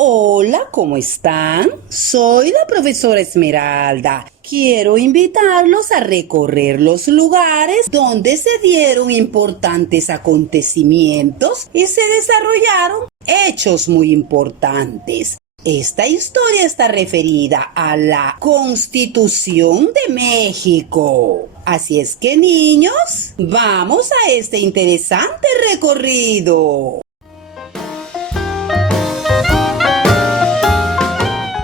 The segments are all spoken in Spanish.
Hola, ¿cómo están? Soy la profesora Esmeralda. Quiero invitarlos a recorrer los lugares donde se dieron importantes acontecimientos y se desarrollaron hechos muy importantes. Esta historia está referida a la Constitución de México. Así es que, niños, vamos a este interesante recorrido.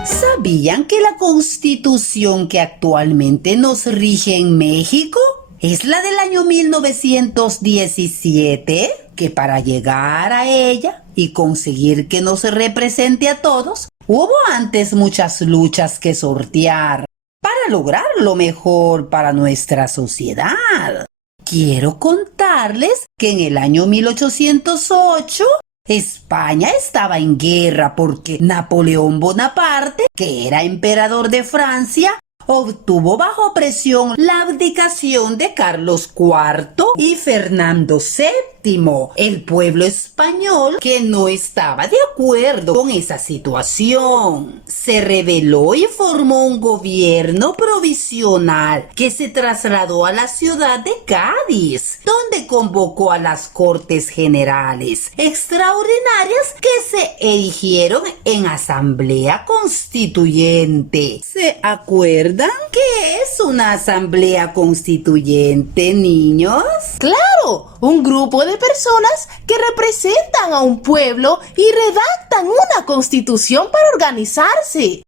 ¿Sabían que la Constitución que actualmente nos rige en México es la del año 1917? Que para llegar a ella y conseguir que nos represente a todos, hubo antes muchas luchas que sortear para lograr lo mejor para nuestra sociedad. Quiero contarles que en el año 1808, España estaba en guerra porque Napoleón Bonaparte, que era emperador de Francia, obtuvo bajo presión la abdicación de Carlos IV y Fernando VII. El pueblo español, que no estaba de acuerdo con esa situación, se rebeló y formó un gobierno provisional que se trasladó a la ciudad de Cádiz, donde convocó a las Cortes Generales extraordinarias que se erigieron en Asamblea Constituyente. ¿Se acuerdan qué es una Asamblea Constituyente, niños? ¡Claro! Un grupo de personas que representan a un pueblo y redactan una constitución para organizarse.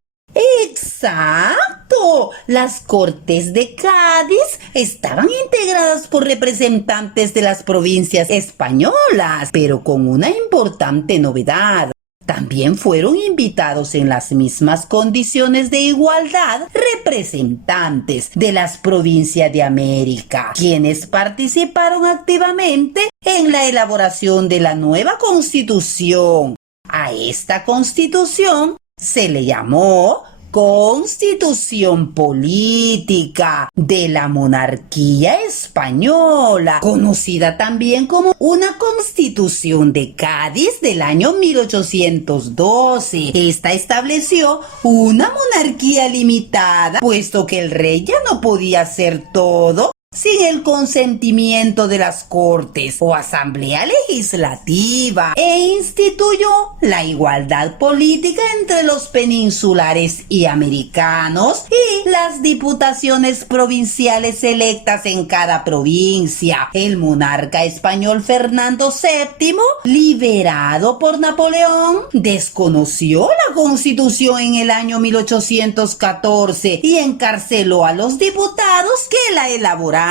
¡Exacto! Las Cortes de Cádiz estaban integradas por representantes de las provincias españolas, pero con una importante novedad. También fueron invitados en las mismas condiciones de igualdad representantes de las provincias de América, quienes participaron activamente en la elaboración de la nueva Constitución. A esta Constitución se le llamó Constitución Política de la Monarquía Española, conocida también como una Constitución de Cádiz del año 1812. Esta estableció una monarquía limitada, puesto que el rey ya no podía hacer todo sin el consentimiento de las Cortes o Asamblea Legislativa, e instituyó la igualdad política entre los peninsulares y americanos y las diputaciones provinciales electas en cada provincia. El monarca español Fernando VII, liberado por Napoleón, desconoció la Constitución en el año 1814 y encarceló a los diputados que la elaboraron.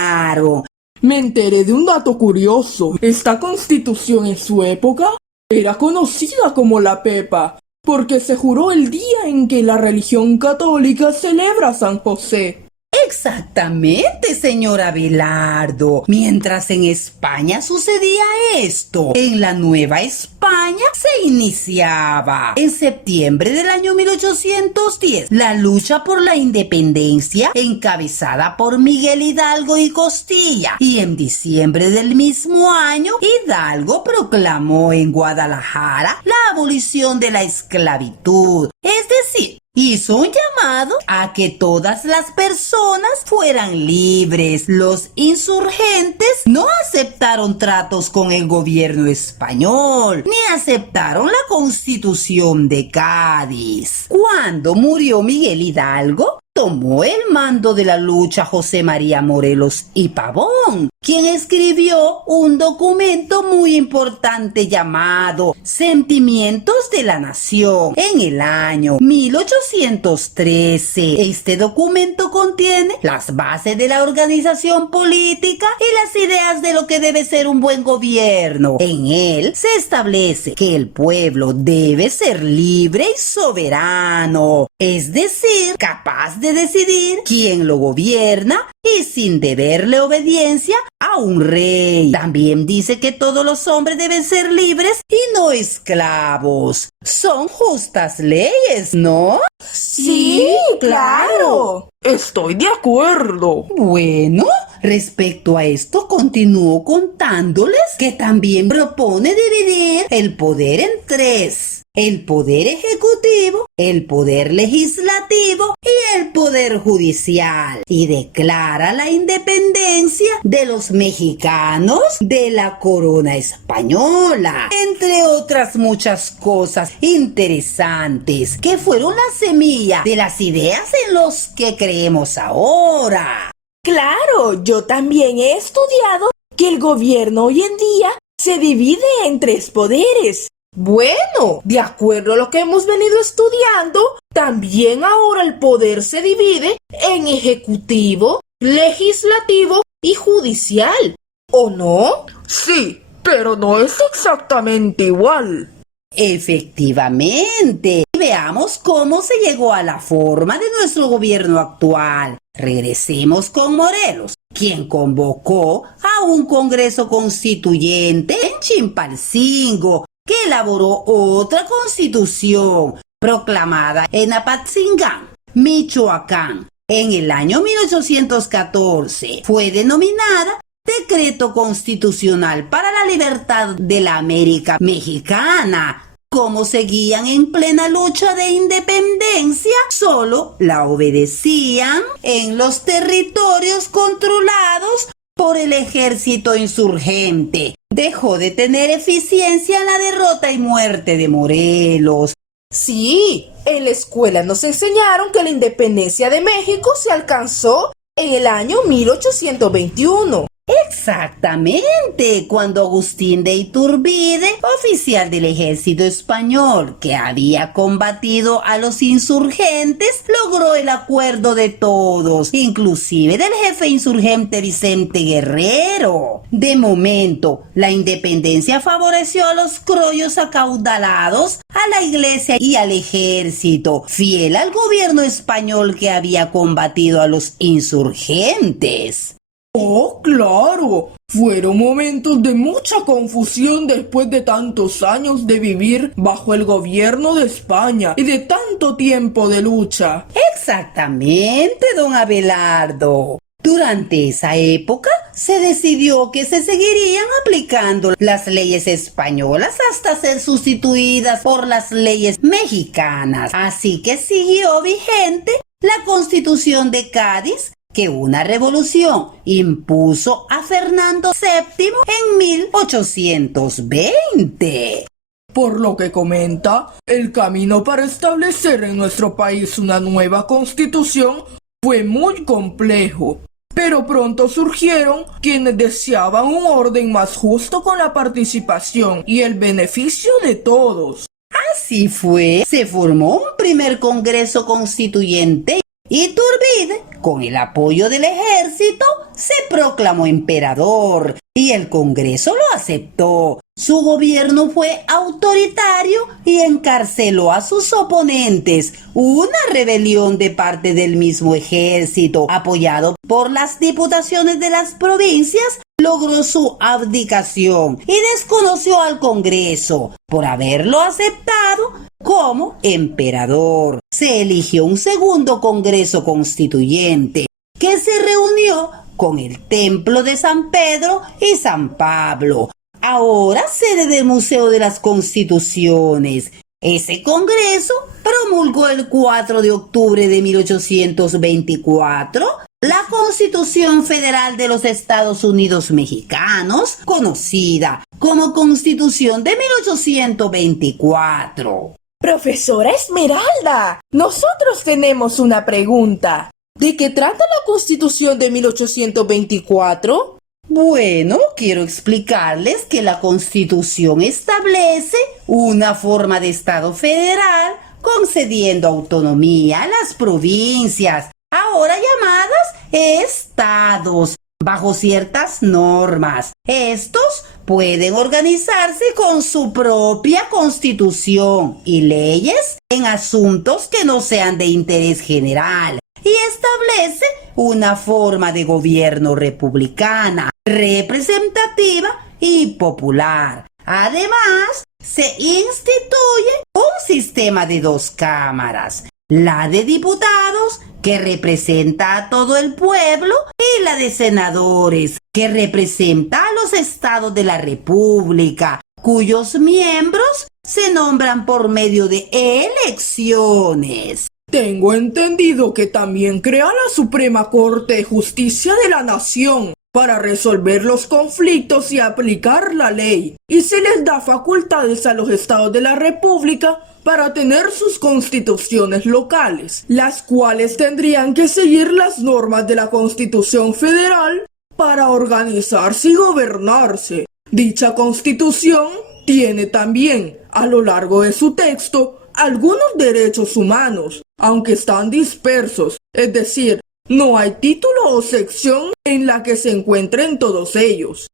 Me enteré de un dato curioso. Esta constitución en su época era conocida como la Pepa, porque se juró el día en que la religión católica celebra a San José. Exactamente, señor Abelardo. Mientras en España sucedía esto, en la Nueva España se iniciaba en septiembre del año 1810 la lucha por la independencia encabezada por Miguel Hidalgo y Costilla, y en diciembre del mismo año Hidalgo proclamó en Guadalajara la abolición de la esclavitud, es decir, hizo un llamado a que todas las personas fueran libres. Los insurgentes no aceptaron tratos con el gobierno español, ni aceptaron la Constitución de Cádiz. Cuando murió Miguel Hidalgo, tomó el mando de la lucha José María Morelos y Pavón, quien escribió un documento muy importante llamado Sentimientos de la Nación en el año 1813. Este documento contiene las bases de la organización política y las ideas de lo que debe ser un buen gobierno. En él se establece que el pueblo debe ser libre y soberano, es decir, capaz de decidir quién lo gobierna y sin deberle obediencia a un rey. También dice que todos los hombres deben ser libres y no esclavos. Son justas leyes, ¿no? Sí, claro. Estoy de acuerdo. Bueno, respecto a esto, continúo contándoles que también propone dividir el poder en tres: el poder ejecutivo, el poder legislativo y el poder judicial, y declara la independencia de los mexicanos de la corona española, entre otras muchas cosas interesantes que fueron la semilla de las ideas en los que creemos ahora. Claro, yo también he estudiado que el gobierno hoy en día se divide en tres poderes. Bueno, de acuerdo a lo que hemos venido estudiando, también ahora el poder se divide en ejecutivo, legislativo y judicial, ¿o no? Sí, pero no es exactamente igual. Efectivamente. Veamos cómo se llegó a la forma de nuestro gobierno actual. Regresemos con Morelos, quien convocó a un Congreso Constituyente en Chilpancingo, que elaboró otra constitución proclamada en Apatzingán, Michoacán, en el año 1814. Fue denominada Decreto Constitucional para la Libertad de la América Mexicana. Como seguían en plena lucha de independencia, solo la obedecían en los territorios controlados por el ejército insurgente. Dejó de tener eficiencia la derrota y muerte de Morelos. Sí, en la escuela nos enseñaron que la independencia de México se alcanzó en el año 1821. Exactamente, cuando Agustín de Iturbide, oficial del ejército español que había combatido a los insurgentes, logró el acuerdo de todos, inclusive del jefe insurgente Vicente Guerrero. De momento, la independencia favoreció a los criollos acaudalados, a la iglesia y al ejército, fiel al gobierno español que había combatido a los insurgentes. Oh, claro. Fueron momentos de mucha confusión después de tantos años de vivir bajo el gobierno de España y de tanto tiempo de lucha. Exactamente, don Abelardo. Durante esa época se decidió que se seguirían aplicando las leyes españolas hasta ser sustituidas por las leyes mexicanas. Así que siguió vigente la Constitución de Cádiz, que una revolución impuso a Fernando VII en 1820. Por lo que comenta, el camino para establecer en nuestro país una nueva constitución fue muy complejo. Pero pronto surgieron quienes deseaban un orden más justo con la participación y el beneficio de todos. Así fue, se formó un primer Congreso Constituyente. Iturbide, con el apoyo del ejército, se proclamó emperador y el Congreso lo aceptó. Su gobierno fue autoritario y encarceló a sus oponentes. Una rebelión de parte del mismo ejército, apoyado por las diputaciones de las provincias, logró su abdicación y desconoció al Congreso por haberlo aceptado como emperador. Se eligió un segundo Congreso Constituyente que se reunió con el Templo de San Pedro y San Pablo, ahora sede del Museo de las Constituciones. Ese Congreso promulgó el 4 de octubre de 1824 la Constitución Federal de los Estados Unidos Mexicanos, conocida como Constitución de 1824. Profesora Esmeralda, nosotros tenemos una pregunta. ¿De qué trata la Constitución de 1824? Bueno, quiero explicarles que la Constitución establece una forma de Estado federal concediendo autonomía a las provincias, ahora llamadas estados, bajo ciertas normas. Estos pueden organizarse con su propia constitución y leyes en asuntos que no sean de interés general, y establece una forma de gobierno republicana, representativa y popular. Además, se instituye un sistema de 2 cámaras. la de diputados, que representa a todo el pueblo, y la de senadores, que representa a los estados de la República, cuyos miembros se nombran por medio de elecciones. Tengo entendido que también crea la Suprema Corte de Justicia de la Nación para resolver los conflictos y aplicar la ley, y se les da facultades a los estados de la República para tener sus constituciones locales, las cuales tendrían que seguir las normas de la Constitución Federal para organizarse y gobernarse. Dicha Constitución tiene también, a lo largo de su texto, algunos derechos humanos, aunque están dispersos, es decir, no hay título o sección en la que se encuentren todos ellos.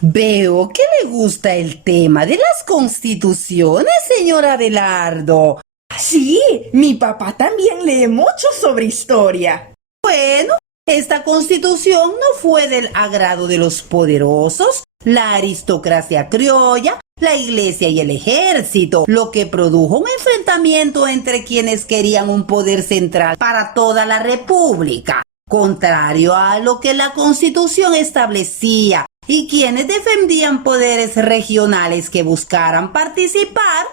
Veo que le gusta el tema de las constituciones, señor Abelardo. Sí, mi papá también lee mucho sobre historia. Bueno, esta constitución no fue del agrado de los poderosos, la aristocracia criolla, la iglesia y el ejército, lo que produjo un enfrentamiento entre quienes querían un poder central para toda la república, contrario a lo que la constitución establecía, y quienes defendían poderes regionales que buscaran participar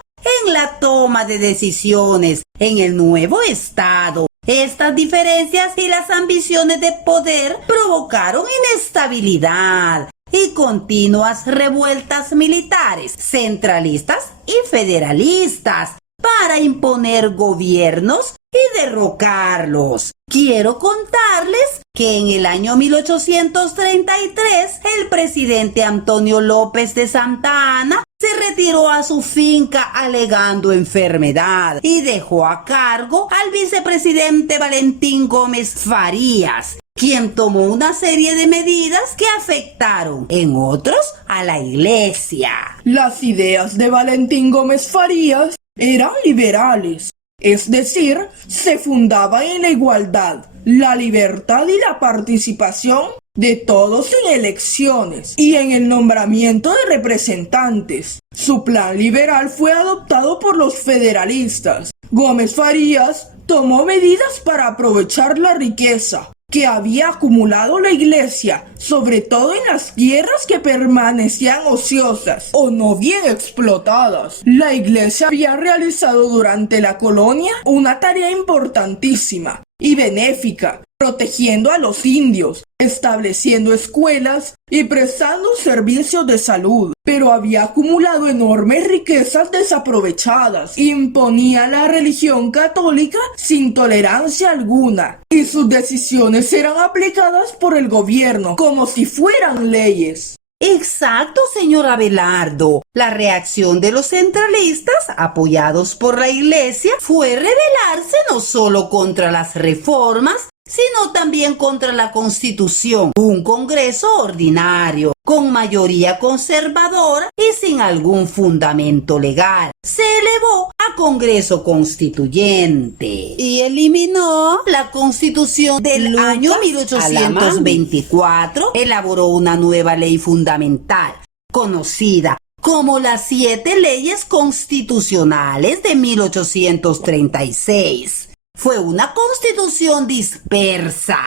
en la toma de decisiones en el nuevo estado. Estas diferencias y las ambiciones de poder provocaron inestabilidad y continuas revueltas militares, centralistas y federalistas, para imponer gobiernos y derrocarlos. Quiero contarles que en el año 1833 el presidente Antonio López de Santa Anna se retiró a su finca alegando enfermedad y dejó a cargo al vicepresidente Valentín Gómez Farías, quien tomó una serie de medidas que afectaron, en otros, a la iglesia. Las ideas de Valentín Gómez Farías eran liberales, es decir, se fundaban en la igualdad, la libertad y la participación de todos en elecciones y en el nombramiento de representantes. Su plan liberal fue adoptado por los federalistas. Gómez Farías tomó medidas para aprovechar la riqueza que había acumulado la iglesia, sobre todo en las tierras que permanecían ociosas o no bien explotadas. La iglesia había realizado durante la colonia una tarea importantísima y benéfica, protegiendo a los indios, estableciendo escuelas y prestando servicios de salud, pero había acumulado enormes riquezas desaprovechadas. Imponía la religión católica sin tolerancia alguna, y sus decisiones eran aplicadas por el gobierno como si fueran leyes. Exacto, señor Abelardo. La reacción de los centralistas, apoyados por la iglesia, fue rebelarse no solo contra las reformas, sino también contra la Constitución, un Congreso ordinario, con mayoría conservadora y sin algún fundamento legal. Se elevó a Congreso Constituyente y eliminó la Constitución del año 1824, elaboró una nueva ley fundamental, conocida como las 7 leyes constitucionales de 1836. Fue una constitución dispersa.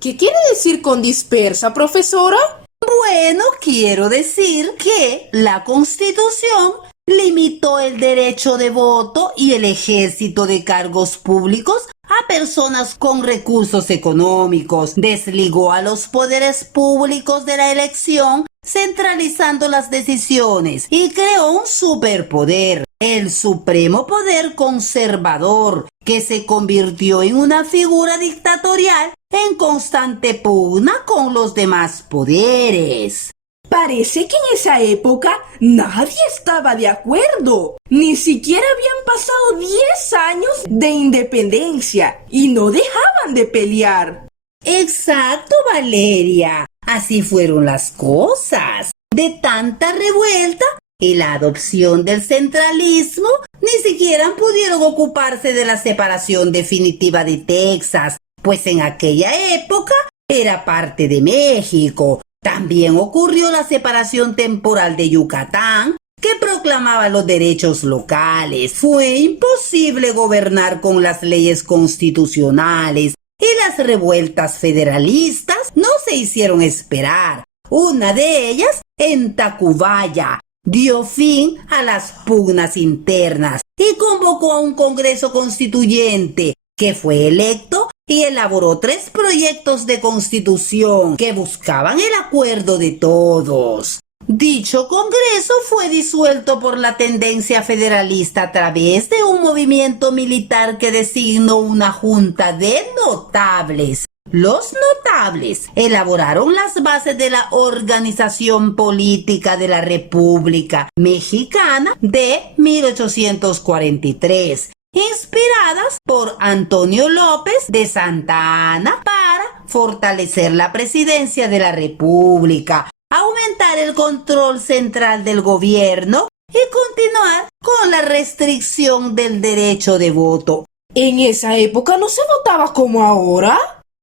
¿Qué quiere decir con dispersa, profesora? Bueno, quiero decir que la Constitución limitó el derecho de voto y el ejercicio de cargos públicos a personas con recursos económicos, desligó a los poderes públicos de la elección, centralizando las decisiones, y creó un superpoder, el supremo poder conservador, que se convirtió en una figura dictatorial en constante pugna con los demás poderes. Parece que en esa época nadie estaba de acuerdo. Ni siquiera habían pasado 10 años de independencia y no dejaban de pelear. Exacto, Valeria. Así fueron las cosas. De tanta revuelta y la adopción del centralismo, ni siquiera pudieron ocuparse de la separación definitiva de Texas, pues en aquella época era parte de México. También ocurrió la separación temporal de Yucatán, que proclamaba los derechos locales. Fue imposible gobernar con las leyes constitucionales y las revueltas federalistas no se hicieron esperar. Una de ellas, en Tacubaya, dio fin a las pugnas internas y convocó a un Congreso Constituyente que fue electo y elaboró 3 proyectos de constitución que buscaban el acuerdo de todos. Dicho Congreso fue disuelto por la tendencia federalista a través de un movimiento militar que designó una junta de notables. Los notables elaboraron las bases de la organización política de la República Mexicana de 1843, inspiradas por Antonio López de Santa Anna para fortalecer la presidencia de la República, aumentar el control central del gobierno y continuar con la restricción del derecho de voto. ¿En esa época no se votaba como ahora?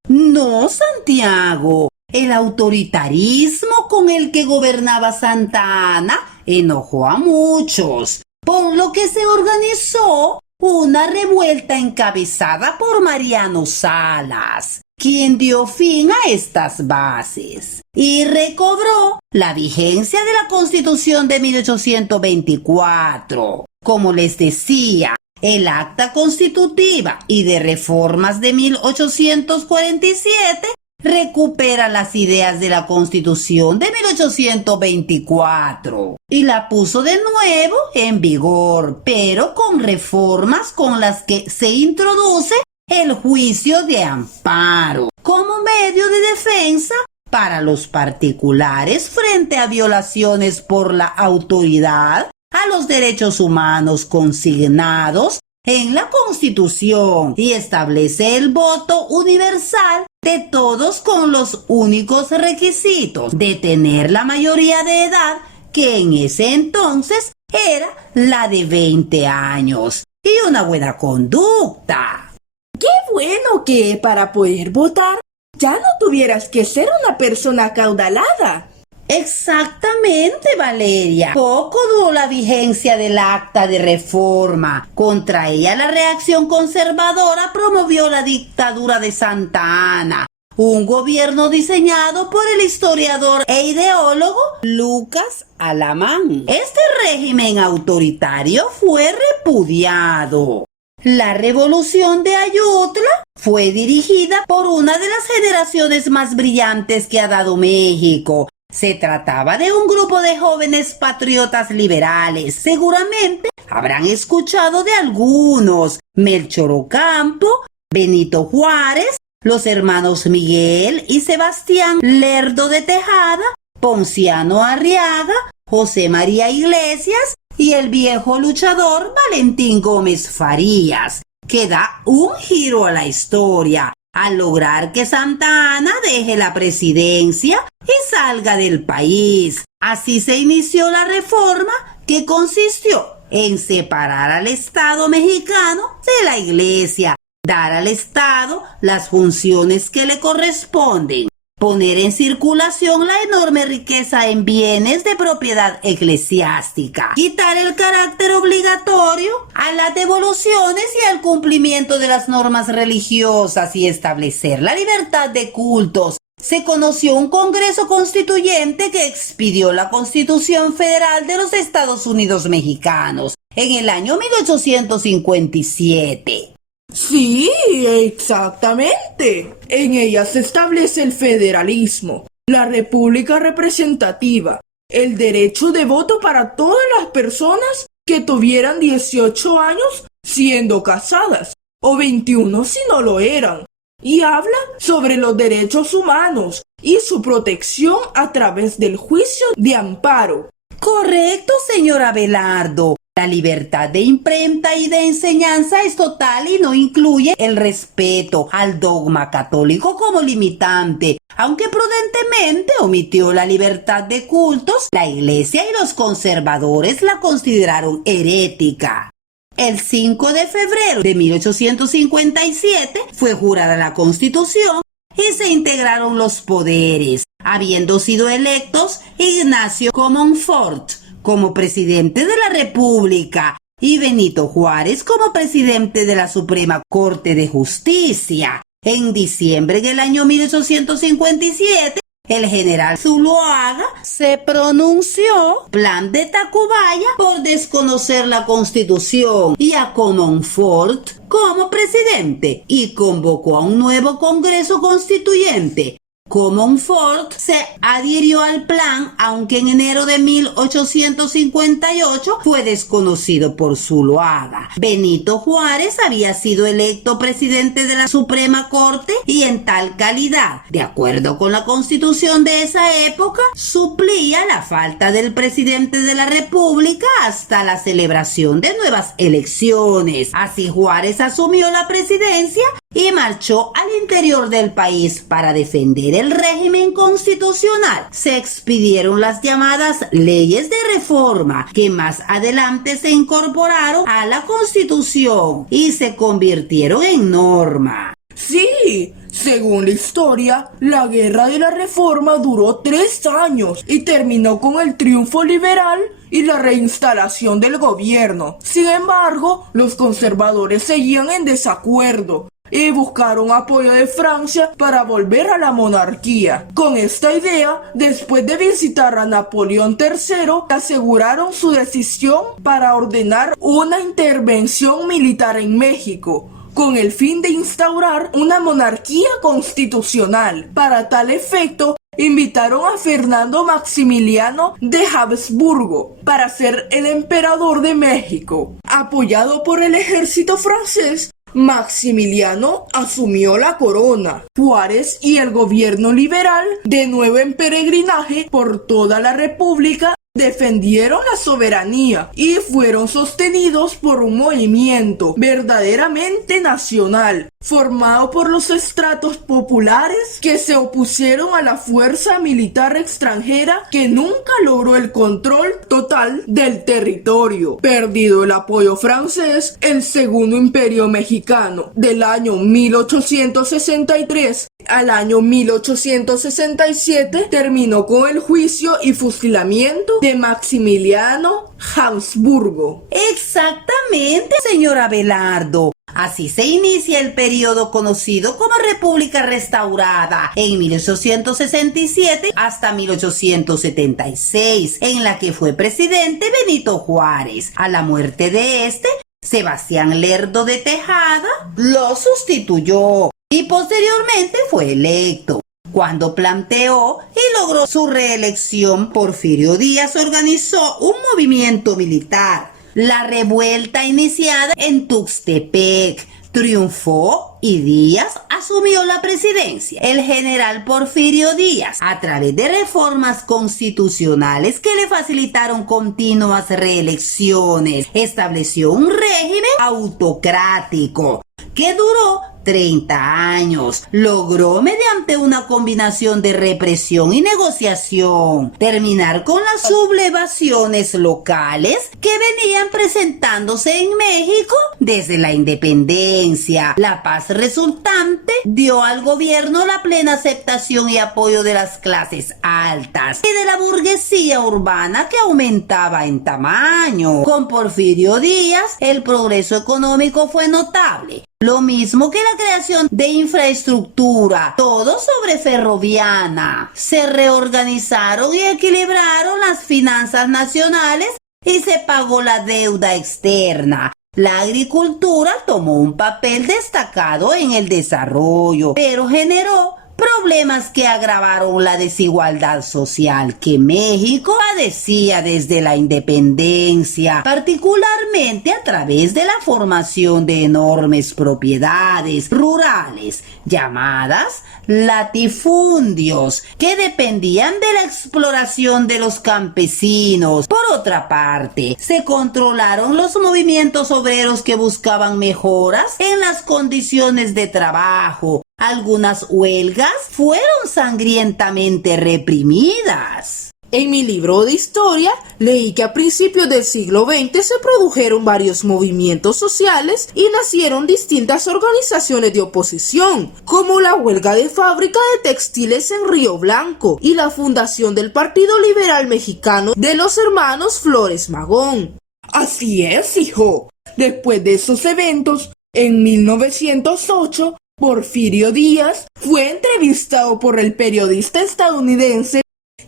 No, Santiago. El autoritarismo con el que gobernaba Santa Anna enojó a muchos, por lo que se organizó una revuelta encabezada por Mariano Salas, quien dio fin a estas bases y recobró la vigencia de la Constitución de 1824. Como les decía, el Acta Constitutiva y de Reformas de 1847 recupera las ideas de la Constitución de 1824 y la puso de nuevo en vigor, pero con reformas con las que se introduce el juicio de amparo como medio de defensa para los particulares frente a violaciones por la autoridad a los derechos humanos consignados en la Constitución y establece el voto universal de todos con los únicos requisitos de tener la mayoría de edad, que en ese entonces era la de 20 años, y una buena conducta. ¡Qué bueno que para poder votar ya no tuvieras que ser una persona acaudalada! Exactamente, Valeria. Poco duró la vigencia del Acta de Reforma. Contra ella la reacción conservadora promovió la dictadura de Santa Anna, un gobierno diseñado por el historiador e ideólogo Lucas Alamán. Este régimen autoritario fue repudiado. La revolución de Ayutla fue dirigida por una de las generaciones más brillantes que ha dado México. Se trataba de un grupo de jóvenes patriotas liberales. Seguramente habrán escuchado de algunos: Melchor Ocampo, Benito Juárez, los hermanos Miguel y Sebastián Lerdo de Tejada, Ponciano Arriaga, José María Iglesias y el viejo luchador Valentín Gómez Farías, que da un giro a la historia al lograr que Santa Anna deje la presidencia y salga del país. Así se inició la reforma, que consistió en separar al Estado mexicano de la Iglesia, dar al Estado las funciones que le corresponden, poner en circulación la enorme riqueza en bienes de propiedad eclesiástica, quitar el carácter obligatorio a las devoluciones y al cumplimiento de las normas religiosas y establecer la libertad de cultos. Se conoció un Congreso Constituyente que expidió la Constitución Federal de los Estados Unidos Mexicanos en el año 1857. Sí, exactamente. En ella se establece el federalismo, la república representativa, el derecho de voto para todas las personas que tuvieran 18 años siendo casadas, o 21 si no lo eran, y habla sobre los derechos humanos y su protección a través del juicio de amparo. Correcto, señor Abelardo. La libertad de imprenta y de enseñanza es total y no incluye el respeto al dogma católico como limitante, aunque prudentemente omitió la libertad de cultos. La Iglesia y los conservadores la consideraron herética. El 5 de febrero de 1857 fue jurada la Constitución y se integraron los poderes, habiendo sido electos Ignacio Comonfort como presidente de la República y Benito Juárez como presidente de la Suprema Corte de Justicia. En diciembre del año 1857, el general Zuloaga se pronunció plan de Tacubaya por desconocer la Constitución y a Comonfort como presidente y convocó a un nuevo Congreso Constituyente. Comonfort se adhirió al plan, aunque en enero de 1858 fue desconocido por Zuloaga. Benito Juárez había sido electo presidente de la Suprema Corte y en tal calidad, de acuerdo con la Constitución de esa época, suplía la falta del presidente de la República hasta la celebración de nuevas elecciones. Así Juárez asumió la presidencia y marchó al interior del país para defender el régimen constitucional. Se expidieron las llamadas leyes de reforma, que más adelante se incorporaron a la Constitución y se convirtieron en norma. Sí, según la historia, la Guerra de la Reforma duró 3 años y terminó con el triunfo liberal y la reinstalación del gobierno. Sin embargo, los conservadores seguían en desacuerdo y buscaron apoyo de Francia para volver a la monarquía. Con esta idea, después de visitar a Napoleón III, aseguraron su decisión para ordenar una intervención militar en México, con el fin de instaurar una monarquía constitucional. Para tal efecto, invitaron a Fernando Maximiliano de Habsburgo para ser el emperador de México. Apoyado por el ejército francés, Maximiliano asumió la corona. Juárez y el gobierno liberal, de nuevo en peregrinaje por toda la República, defendieron la soberanía y fueron sostenidos por un movimiento verdaderamente nacional, formado por los estratos populares que se opusieron a la fuerza militar extranjera que nunca logró el control total del territorio. Perdido el apoyo francés, el Segundo Imperio Mexicano del año 1863 al año 1867 terminó con el juicio y fusilamiento de Maximiliano Habsburgo. Exactamente, señor Abelardo. Así se inicia el periodo conocido como República Restaurada en 1867 hasta 1876, en la que fue presidente Benito Juárez. A la muerte de este, Sebastián Lerdo de Tejada lo sustituyó y posteriormente fue electo. Cuando planteó y logró su reelección, Porfirio Díaz organizó un movimiento militar. La revuelta iniciada en Tuxtepec triunfó y Díaz asumió la presidencia. El general Porfirio Díaz, a través de reformas constitucionales que le facilitaron continuas reelecciones, estableció un régimen autocrático que duró 30 años. Logró, mediante una combinación de represión y negociación, terminar con las sublevaciones locales que venían presentándose en México desde la independencia. La paz resultante dio al gobierno la plena aceptación y apoyo de las clases altas y de la burguesía urbana, que aumentaba en tamaño. Con Porfirio Díaz, el progreso económico fue notable, lo mismo que la creación de infraestructura, todo sobre ferroviana. Se reorganizaron y equilibraron las finanzas nacionales y se pagó la deuda externa. La agricultura tomó un papel destacado en el desarrollo, pero generó problemas que agravaron la desigualdad social que México padecía desde la independencia, particularmente a través de la formación de enormes propiedades rurales llamadas latifundios, que dependían de la exploración de los campesinos. Por otra parte, se controlaron los movimientos obreros que buscaban mejoras en las condiciones de trabajo. Algunas huelgas fueron sangrientamente reprimidas. En mi libro de historia leí que a principios del siglo XX se produjeron varios movimientos sociales y nacieron distintas organizaciones de oposición, como la huelga de fábrica de textiles en Río Blanco y la fundación del Partido Liberal Mexicano de los hermanos Flores Magón. Así es, hijo. Después de esos eventos, en 1908, Porfirio Díaz fue entrevistado por el periodista estadounidense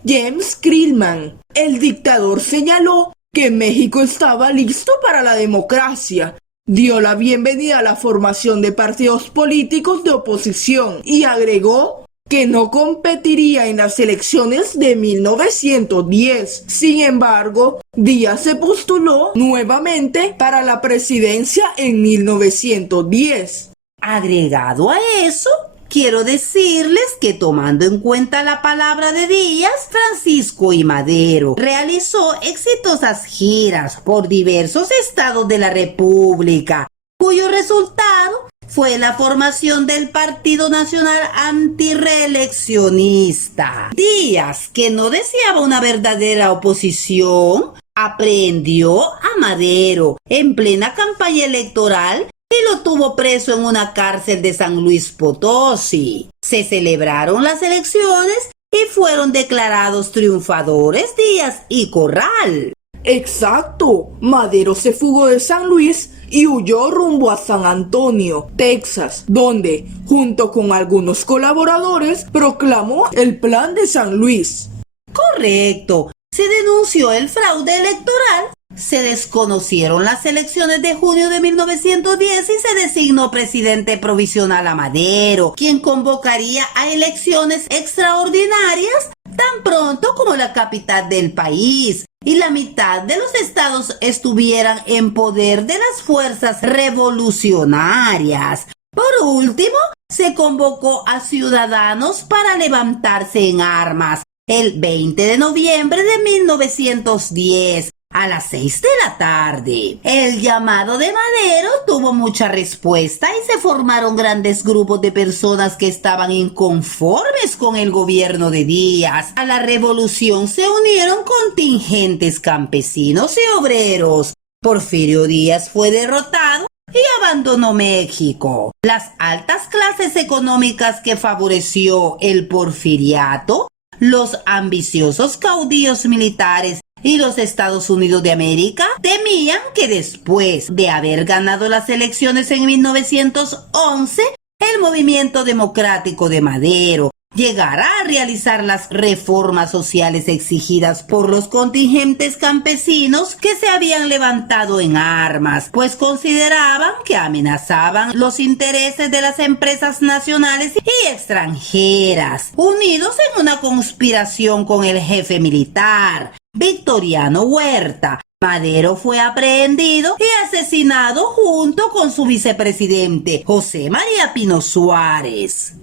James Krillman. El dictador señaló que México estaba listo para la democracia, dio la bienvenida a la formación de partidos políticos de oposición y agregó que no competiría en las elecciones de 1910. Sin embargo, Díaz se postuló nuevamente para la presidencia en 1910. Agregado a eso, quiero decirles que tomando en cuenta la palabra de Díaz, Francisco I. Madero realizó exitosas giras por diversos estados de la República, cuyo resultado fue la formación del Partido Nacional Antirreeleccionista. Díaz, que no deseaba una verdadera oposición, aprehendió a Madero en plena campaña electoral y lo tuvo preso en una cárcel de San Luis Potosí. Se celebraron las elecciones y fueron declarados triunfadores Díaz y Corral. Exacto, Madero se fugó de San Luis y huyó rumbo a San Antonio, Texas, donde, junto con algunos colaboradores, proclamó el Plan de San Luis. Correcto, se denunció el fraude electoral, se desconocieron las elecciones de junio de 1910 y se designó presidente provisional a Madero, quien convocaría a elecciones extraordinarias tan pronto como la capital del país y la mitad de los estados estuvieran en poder de las fuerzas revolucionarias. Por último, se convocó a ciudadanos para levantarse en armas el 20 de noviembre de 1910 a las 6 de la tarde. El llamado de Madero tuvo mucha respuesta y se formaron grandes grupos de personas que estaban inconformes con el gobierno de Díaz. A la revolución se unieron contingentes campesinos y obreros. Porfirio Díaz fue derrotado y abandonó México. Las altas clases económicas que favoreció el porfiriato, los ambiciosos caudillos militares y los Estados Unidos de América temían que después de haber ganado las elecciones en 1911, el movimiento democrático de Madero llegara a realizar las reformas sociales exigidas por los contingentes campesinos que se habían levantado en armas, pues consideraban que amenazaban los intereses de las empresas nacionales y extranjeras, unidos en una conspiración con el jefe militar, Victoriano Huerta. Madero fue aprehendido y asesinado junto con su vicepresidente, José María Pino Suárez.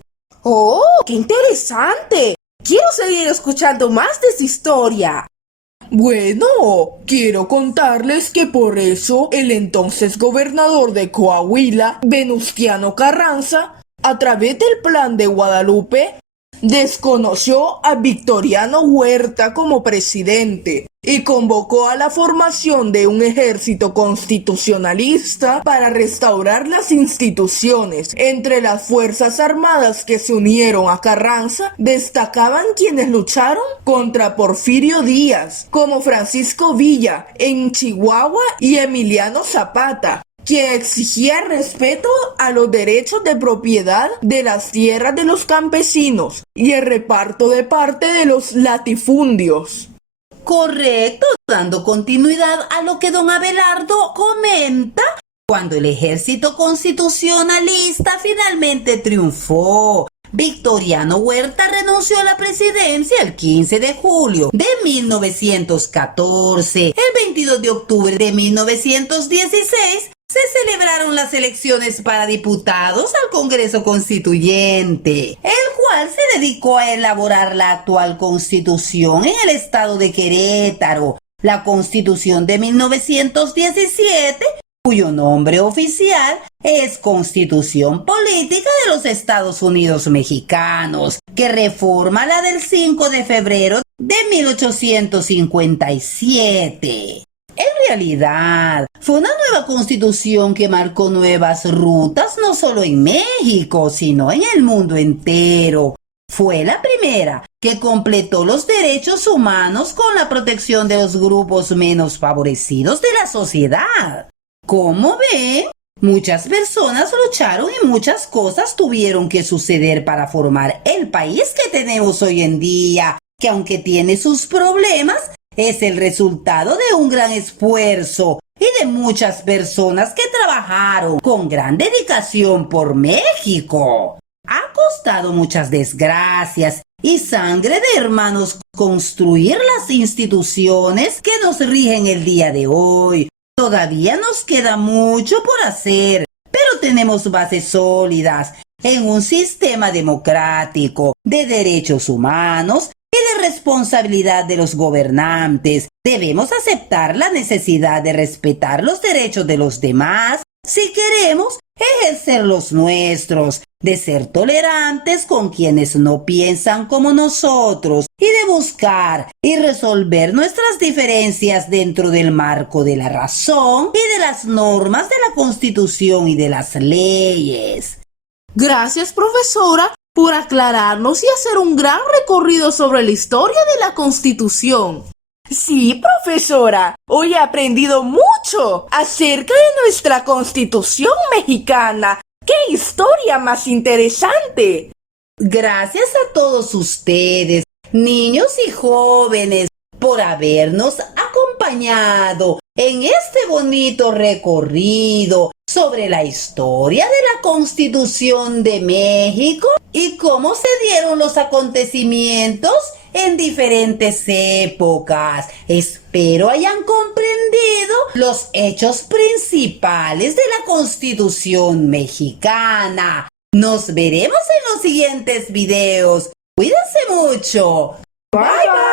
¡Oh, qué interesante! Quiero seguir escuchando más de esta historia. Bueno, quiero contarles que por eso el entonces gobernador de Coahuila, Venustiano Carranza, a través del Plan de Guadalupe, desconoció a Victoriano Huerta como presidente y convocó a la formación de un ejército constitucionalista para restaurar las instituciones. Entre las fuerzas armadas que se unieron a Carranza destacaban quienes lucharon contra Porfirio Díaz, como Francisco Villa en Chihuahua y Emiliano Zapata, quien exigía respeto a los derechos de propiedad de las tierras de los campesinos y el reparto de parte de los latifundios. Correcto, dando continuidad a lo que don Abelardo comenta, cuando el ejército constitucionalista finalmente triunfó, Victoriano Huerta renunció a la presidencia el 15 de julio de 1914. El 22 de octubre de 1916 se celebraron las elecciones para diputados al Congreso Constituyente, el cual se dedicó a elaborar la actual Constitución en el estado de Querétaro, la Constitución de 1917, cuyo nombre oficial es Constitución Política de los Estados Unidos Mexicanos, que reforma la del 5 de febrero de 1857. En realidad, fue una nueva constitución que marcó nuevas rutas no solo en México, sino en el mundo entero. Fue la primera que completó los derechos humanos con la protección de los grupos menos favorecidos de la sociedad. Como ven, muchas personas lucharon y muchas cosas tuvieron que suceder para formar el país que tenemos hoy en día, que aunque tiene sus problemas, es el resultado de un gran esfuerzo y de muchas personas que trabajaron con gran dedicación por México. Ha costado muchas desgracias y sangre de hermanos construir las instituciones que nos rigen el día de hoy. Todavía nos queda mucho por hacer, pero tenemos bases sólidas en un sistema democrático de derechos humanos y de responsabilidad de los gobernantes. Debemos aceptar la necesidad de respetar los derechos de los demás si queremos ejercer los nuestros, de ser tolerantes con quienes no piensan como nosotros y de buscar y resolver nuestras diferencias dentro del marco de la razón y de las normas de la Constitución y de las leyes. Gracias, profesora, por aclararnos y hacer un gran recorrido sobre la historia de la Constitución. Sí, profesora, hoy he aprendido mucho acerca de nuestra Constitución mexicana. ¡Qué historia más interesante! Gracias a todos ustedes, niños y jóvenes, por habernos acompañado en este bonito recorrido sobre la historia de la Constitución de México y cómo se dieron los acontecimientos en diferentes épocas. Espero hayan comprendido los hechos principales de la Constitución mexicana. Nos veremos en los siguientes videos. Cuídense mucho. Bye bye.